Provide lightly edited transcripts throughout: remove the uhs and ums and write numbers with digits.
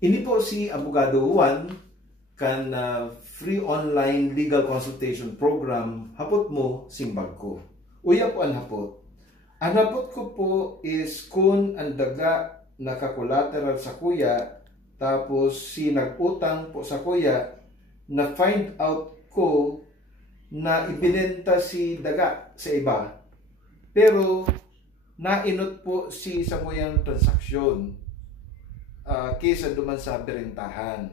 Ini po si Abogado Juan kan free online legal consultation program hapot mo simbag ko. Uya po ang hapot. Ang hapot ko po is kung ang daga nakakolateral sa kuya tapos si nag-utang po sa kuya na find out ko na ibinenta si daga sa iba. Pero nainot po si sa kuyang transaksyon. Kaysa duman sa berentahan.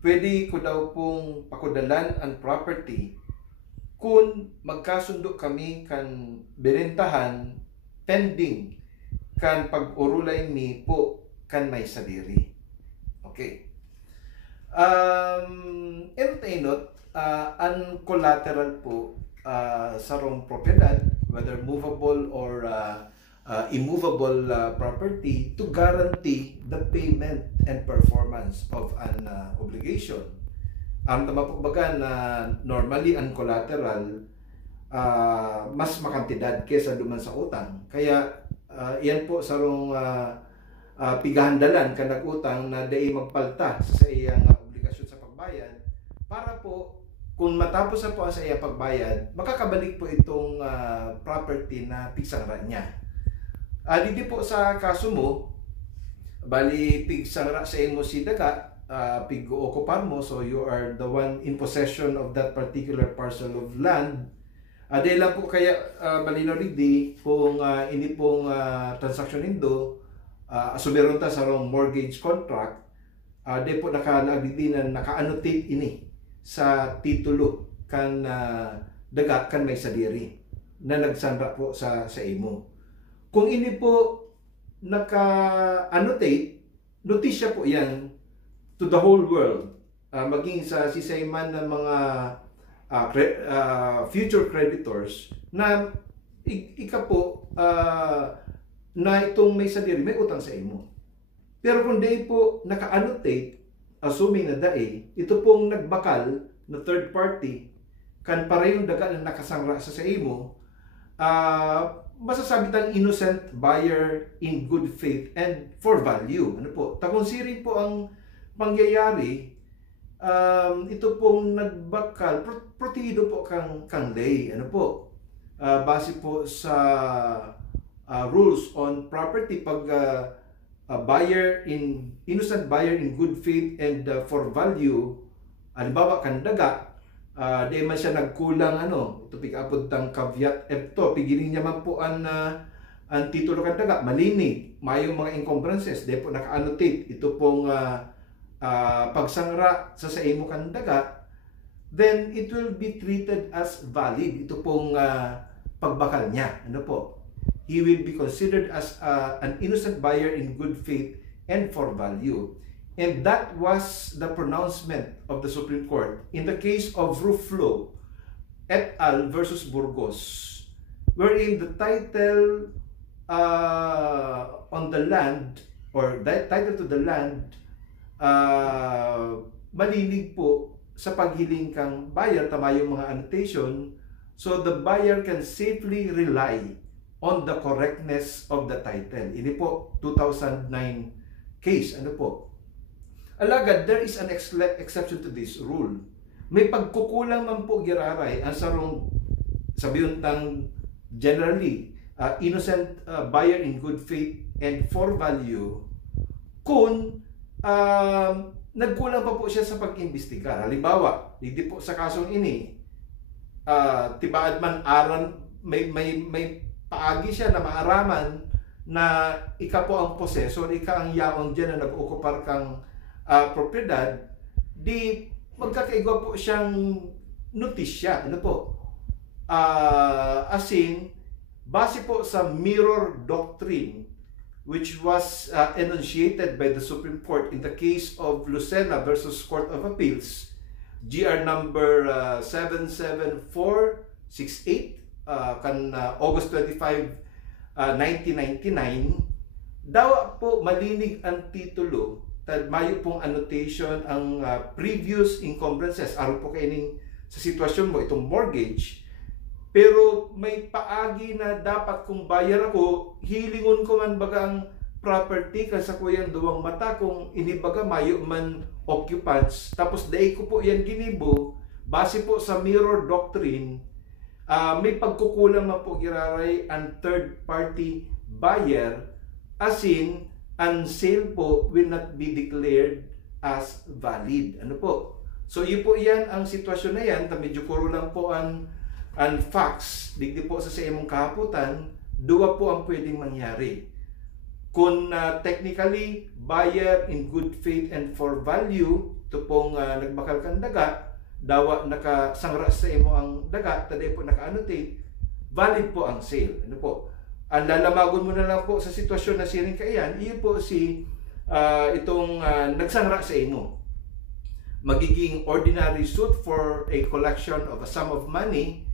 Pwede ko daw pong pakudalan ang property kung magkasundo kami kan berentahan pending kan pag-urulay ni po kan may sadiri. Okay. Entertainot, ang collateral po sa rong propiedad, whether movable or immovable property, to guarantee the payment and performance of an obligation. Ang tama po baga na normally ang collateral mas makantidad kesa duman sa utang. Kaya yan po sa rong pigahandalan ka nag-utang na dai magpalta sa iyang obligasyon sa pagbayad para po kung matapos na po sa iyang pagbayad, makakabalik po itong property na pigsangra niya. Dito po sa kaso mo, bali pigsangra sa imo si daga, pig-occupar mo, so you are the one in possession of that particular parcel of land. Dahil lang po kaya balino ridi kung ini pong transaction nindo, asumeron ta sa rong mortgage contract, dahil po naka-annotate ini sa titulo kan daga kan may sadiri na nagsanra po sa imo. Kung ini po naka-annotate, notisya po yan to the whole world, maging sa sisayman ng mga future creditors na ika po na itong may sadiri, may utang sa imo. Pero kung di po naka-annotate, assuming na dai, ito pong nagbakal na third party, kan parehong daga na nakasangra sa imo, masasabi tang innocent buyer in good faith and for value. Ano po? Takonsirin po ang pangyayari, ito pong nagbakal, protegido po kang lay. Ano po? Base po sa rules on property, pag innocent buyer in good faith and for value, halimbawa kan daga, di man siya nagkulang ito pig-apod tang caveat emptor, pigiling niya man po ang titulo kan daga, malinig, mayong mga encumbrances, di po naka-annotate, ito pong pagsangra sa imo kan daga, then it will be treated as valid, ito pong pagbakal niya. Ano po? He will be considered as an innocent buyer in good faith and for value. And that was the pronouncement of the Supreme Court in the case of Ruflo et al. Versus Burgos, wherein the title on the land, or the title to the land, malinig po sa paghiling kang buyer, tama yung mga annotation, so the buyer can safely rely on the correctness of the title. Ini po 2009 case. Ano po? Alagad, there is an exception to this rule. May pagkukulang man po giraray ang sarong sabiyon tang generally innocent buyer in good faith and for value kung nagkulang pa po siya sa pag-imbestigar. Halimbawa, hindi po sa kasong ini, tibaad man aron may paagi siya na maaraman na ika po ang posesor, ika ang yaon dyan na nag-okupar kang propiedad, di magkakaigwa po siyang notisya. Ano po? As in, base po sa mirror doctrine which was enunciated by the Supreme Court in the case of Lucena versus Court of Appeals, GR number 77468, kan August 25, 1999, daw po malinig ang titulo, tad mayo pong annotation ang previous encumbrances, aron po kaining sa sitwasyon mo itong mortgage, pero may paagi na dapat kung bayar ako, hilingon ko man baga property kasakuyang duwang mata kung inibaga mayo man occupants tapos dai ko po yan ginibo base po sa mirror doctrine. May pagkukulang na po giraray ang third party buyer, as in ang sale po will not be declared as valid. Ano po? So yun po yan ang sitwasyon na yan. Medyo kuro lang po ang facts. Digdi po sa imong kahaputan, duwa po ang pwedeng mangyari. Kung technically buyer in good faith and for value, ito pong nagbakal kang daga, dawa nakasangra sa imo ang daga, taday po naka-annotate, valid po ang sale. Ano po? Ang lalamagon mo na lang po sa sitwasyon na siring kaiyan, iyo po si itong nagsangra sa imo. Magiging ordinary suit for a collection of a sum of money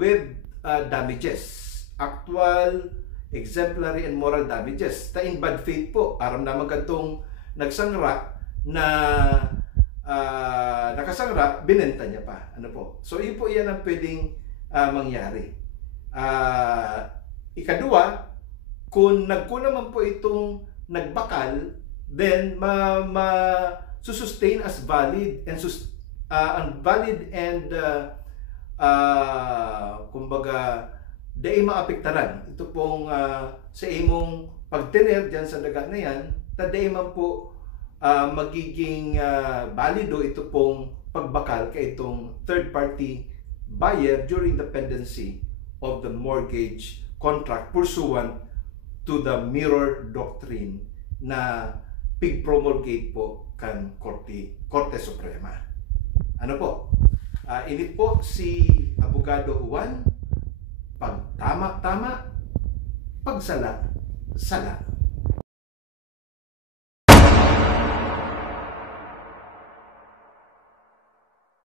with damages. Actual, exemplary, and moral damages. Ta in bad faith po, aram naman katong nagsangra na nakasangra, binenta niya pa. Ano po? So, yun po yan ang pwedeng mangyari. Ikadua, kung nagkulang man po itong nagbakal, then susustain as valid and kumbaga dai maapektaran. Ito pong sa imong pagtener dyan sa daga na yan, taday man po magiging valido ito pong pagbakal kay itong third party buyer during the pendency of the mortgage contract pursuant to the mirror doctrine na pig-promulgate po kan Korte Suprema. Ano po? Init po si Abogado Juan, pag tama-tama, pag sala, sala.